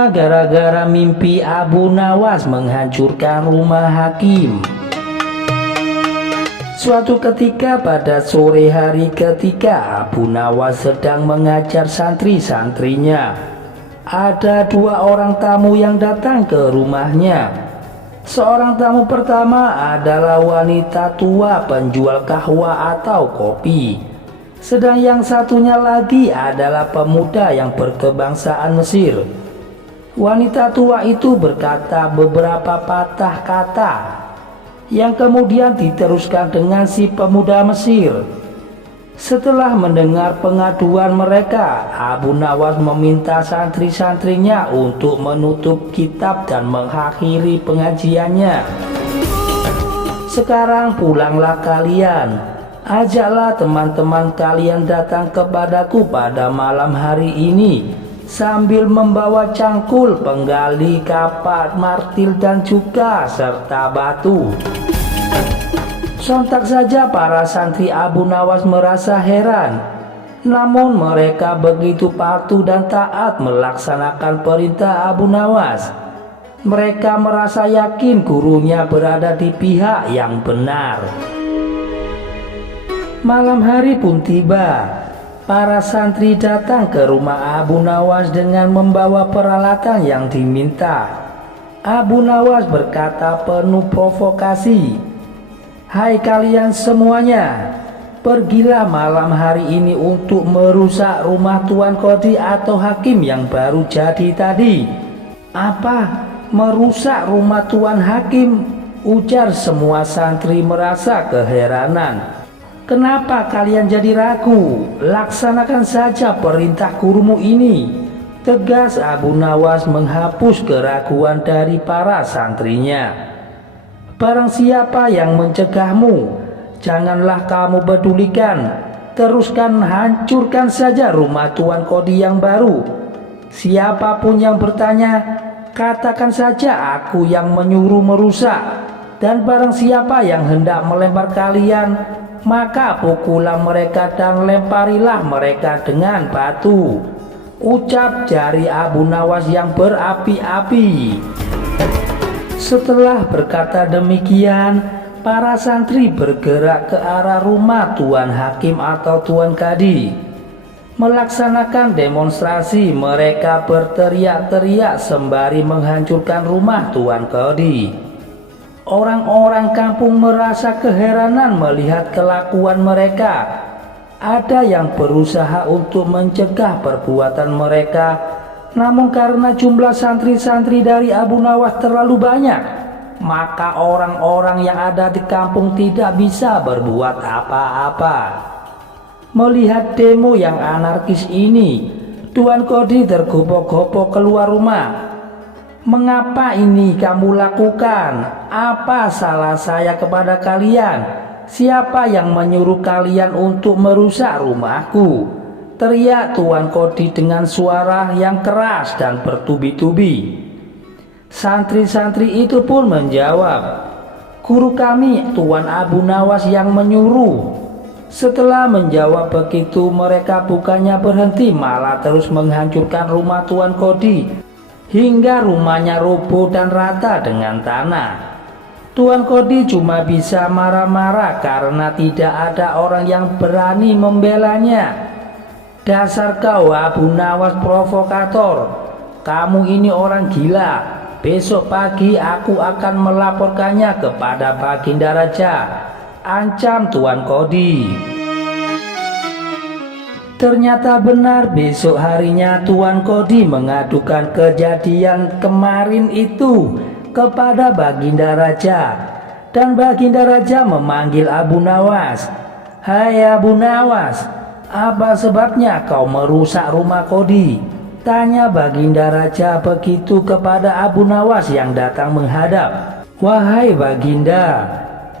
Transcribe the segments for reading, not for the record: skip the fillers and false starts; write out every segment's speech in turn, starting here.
Semua gara-gara mimpi Abu Nawas menghancurkan rumah hakim. Suatu ketika pada sore hari ketika Abu Nawas sedang mengajar santri-santrinya, ada dua orang tamu yang datang ke rumahnya. Seorang tamu pertama adalah wanita tua penjual kahwa atau kopi. Sedang yang satunya lagi adalah pemuda yang berkebangsaan Mesir. Wanita tua itu berkata beberapa patah kata yang kemudian diteruskan dengan si pemuda Mesir. Setelah mendengar pengaduan mereka, Abu Nawas meminta santri-santrinya untuk menutup kitab dan mengakhiri pengajiannya. Sekarang pulanglah kalian. Ajaklah teman-teman kalian datang kepadaku pada malam hari ini sambil membawa cangkul, penggali, kapak, martil dan juga serta batu. Sontak saja para santri Abu Nawas merasa heran. Namun mereka begitu patuh dan taat melaksanakan perintah Abu Nawas. Mereka merasa yakin gurunya berada di pihak yang benar. Malam hari pun tiba. Para santri datang ke rumah Abu Nawas dengan membawa peralatan yang diminta. Abu Nawas berkata penuh provokasi, "Hai kalian semuanya, pergilah malam hari ini untuk merusak rumah Tuan Qadhi atau hakim yang baru jadi tadi." "Apa? Merusak rumah Tuan Hakim?" ujar semua santri merasa keheranan. "Kenapa kalian jadi ragu? Laksanakan saja perintah gurumu ini," tegas Abu Nawas menghapus keraguan dari para santrinya. "Barang siapa yang mencegahmu, janganlah kamu pedulikan. Teruskan hancurkan saja rumah Tuan Qadhi yang baru. Siapapun yang bertanya, katakan saja aku yang menyuruh merusak. Dan barang siapa yang hendak melempar kalian, maka pukullah mereka dan lemparilah mereka dengan batu," ucap jari Abu Nawas yang berapi-api. Setelah berkata demikian, para santri bergerak ke arah rumah Tuan Hakim atau Tuan Qadhi. Melaksanakan demonstrasi, mereka berteriak-teriak sembari menghancurkan rumah Tuan Qadhi. Orang-orang kampung merasa keheranan melihat kelakuan mereka. Ada yang berusaha untuk mencegah perbuatan mereka, namun karena jumlah santri-santri dari Abu Nawas terlalu banyak, maka orang-orang yang ada di kampung tidak bisa berbuat apa-apa. Melihat demo yang anarkis ini, Tuan Qadhi tergopoh-gopoh keluar rumah. "Mengapa ini kamu lakukan? Apa salah saya kepada kalian? Siapa yang menyuruh kalian untuk merusak rumahku?" teriak Tuan Qadhi dengan suara yang keras dan bertubi-tubi. Santri-santri itu pun menjawab, "Guru kami Tuan Abu Nawas yang menyuruh." Setelah menjawab begitu, mereka bukannya berhenti, malah terus menghancurkan rumah Tuan Qadhi hingga rumahnya roboh dan rata dengan tanah. Tuan Qadhi cuma bisa marah-marah karena tidak ada orang yang berani membelanya. "Dasar kau Abu Nawas provokator, kamu ini orang gila. Besok pagi aku akan melaporkannya kepada Baginda Raja," ancam Tuan Qadhi. Ternyata benar, besok harinya Tuan Qadhi mengadukan kejadian kemarin itu kepada Baginda Raja. Dan Baginda Raja memanggil Abu Nawas. "Hai Abu Nawas, apa sebabnya kau merusak rumah Qadhi?" tanya Baginda Raja begitu kepada Abu Nawas yang datang menghadap. "Wahai Baginda,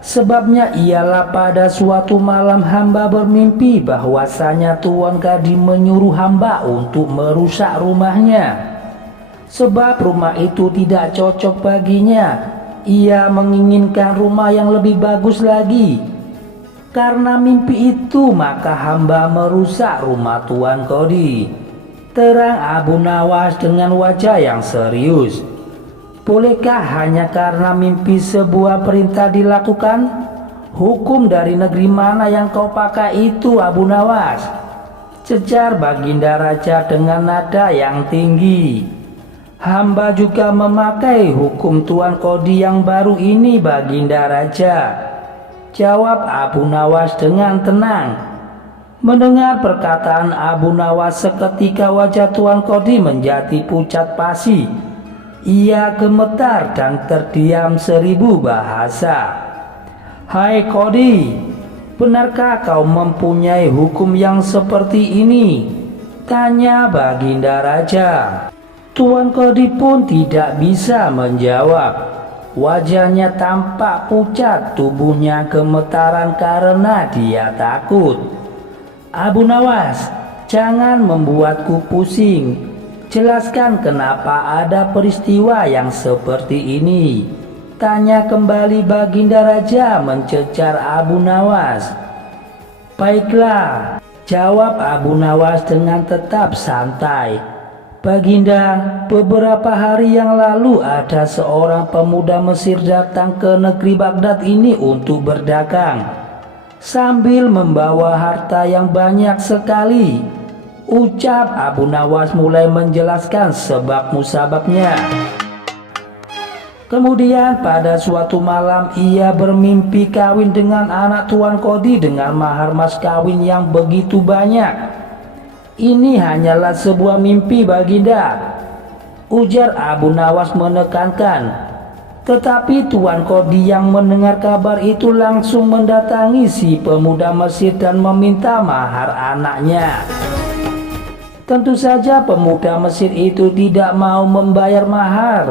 sebabnya ialah pada suatu malam hamba bermimpi bahwasanya Tuan Qadhi menyuruh hamba untuk merusak rumahnya. Sebab rumah itu tidak cocok baginya. Ia menginginkan rumah yang lebih bagus lagi. Karena mimpi itu maka hamba merusak rumah Tuan Qadhi," terang Abu Nawas dengan wajah yang serius. Bolehkah hanya karena mimpi sebuah perintah dilakukan? Hukum dari negeri mana yang kau pakai itu, Abu Nawas? Cecar Baginda Raja dengan nada yang tinggi. Hamba juga memakai hukum Tuan Kodi yang baru ini, Baginda Raja, jawab Abu Nawas dengan tenang. Mendengar perkataan Abu Nawas, seketika wajah Tuan Kodi menjadi pucat pasi. Ia gemetar dan terdiam 1000 bahasa. Hai Kodi, benarkah kau mempunyai hukum yang seperti ini? Tanya Baginda Raja. Tuan Kodi pun tidak bisa menjawab. Wajahnya tampak pucat, tubuhnya gemetaran karena dia takut. Abu Nawas, jangan membuatku pusing. Jelaskan kenapa ada peristiwa yang seperti ini. Tanya kembali Baginda Raja mencecar Abu Nawas. Baiklah, jawab Abu Nawas dengan tetap santai. Baginda, beberapa hari yang lalu ada seorang pemuda Mesir datang ke negeri Baghdad ini untuk berdagang, sambil membawa harta yang banyak sekali. Ucap Abu Nawas mulai menjelaskan sebab musababnya. Kemudian pada suatu malam ia bermimpi kawin dengan anak Tuan Kodi dengan mahar mas kawin yang begitu banyak. Ini hanyalah sebuah mimpi, Baginda, ujar Abu Nawas menekankan. Tetapi Tuan Kodi yang mendengar kabar itu langsung mendatangi si pemuda Mesir dan meminta mahar anaknya. Tentu saja pemuda Mesir itu tidak mau membayar mahar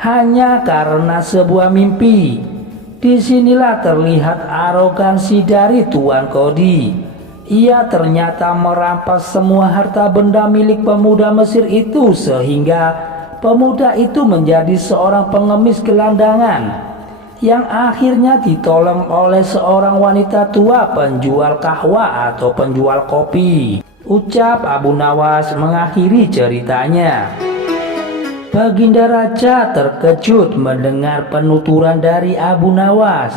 hanya karena sebuah mimpi. Disinilah terlihat arogansi dari Tuan Kodi. Ia ternyata merampas semua harta benda milik pemuda Mesir itu sehingga pemuda itu menjadi seorang pengemis gelandangan yang akhirnya ditolong oleh seorang wanita tua penjual kahwa atau penjual kopi. Ucap Abu Nawas mengakhiri ceritanya. Baginda Raja terkejut mendengar penuturan dari Abu Nawas,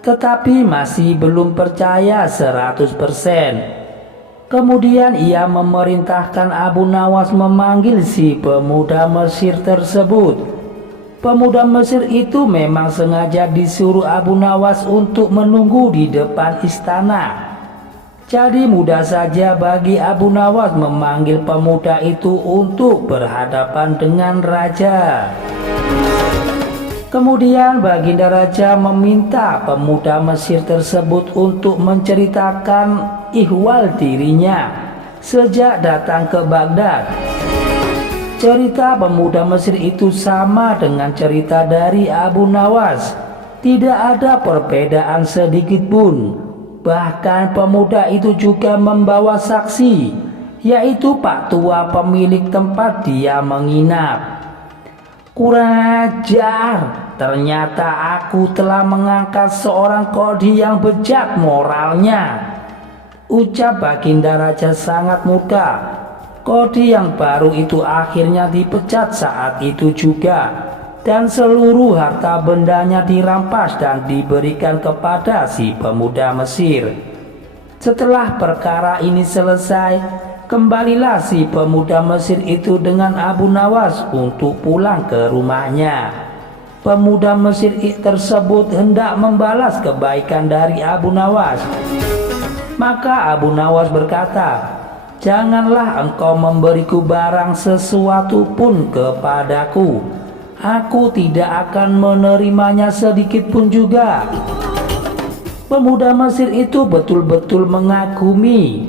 tetapi masih belum percaya 100%. Kemudian ia memerintahkan Abu Nawas memanggil si pemuda Mesir tersebut. Pemuda Mesir itu memang sengaja disuruh Abu Nawas untuk menunggu di depan istana. Jadi mudah saja bagi Abu Nawas memanggil pemuda itu untuk berhadapan dengan raja. Kemudian Baginda Raja meminta pemuda Mesir tersebut untuk menceritakan ihwal dirinya sejak datang ke Baghdad. Cerita pemuda Mesir itu sama dengan cerita dari Abu Nawas. Tidak ada perbedaan sedikit pun. Bahkan pemuda itu juga membawa saksi, yaitu Pak Tua pemilik tempat dia menginap. Kurang ajar, ternyata aku telah mengangkat seorang Kodi yang bejat moralnya, ucap Baginda Raja sangat murka. Kodi yang baru itu akhirnya dipecat saat itu juga, dan seluruh harta bendanya dirampas dan diberikan kepada si pemuda Mesir. Setelah perkara ini selesai, kembalilah si pemuda Mesir itu dengan Abu Nawas untuk pulang ke rumahnya. Pemuda Mesir tersebut hendak membalas kebaikan dari Abu Nawas. Maka Abu Nawas berkata, "Janganlah engkau memberiku barang sesuatu pun kepadaku. Aku tidak akan menerimanya sedikit pun juga." Pemuda Mesir itu betul-betul mengagumi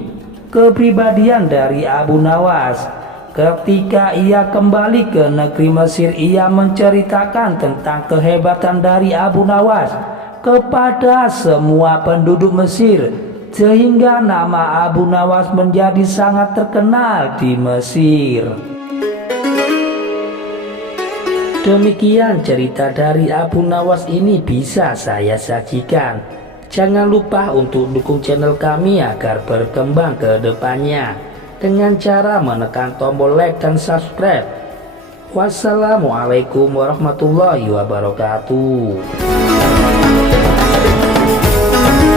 kepribadian dari Abu Nawas. Ketika ia kembali ke negeri Mesir, ia menceritakan tentang kehebatan dari Abu Nawas kepada semua penduduk Mesir, sehingga nama Abu Nawas menjadi sangat terkenal di Mesir. Demikian cerita dari Abu Nawas ini bisa saya sajikan. Jangan lupa untuk dukung channel kami agar berkembang ke depannya. dengan cara menekan tombol like dan subscribe. Wassalamualaikum warahmatullahi wabarakatuh.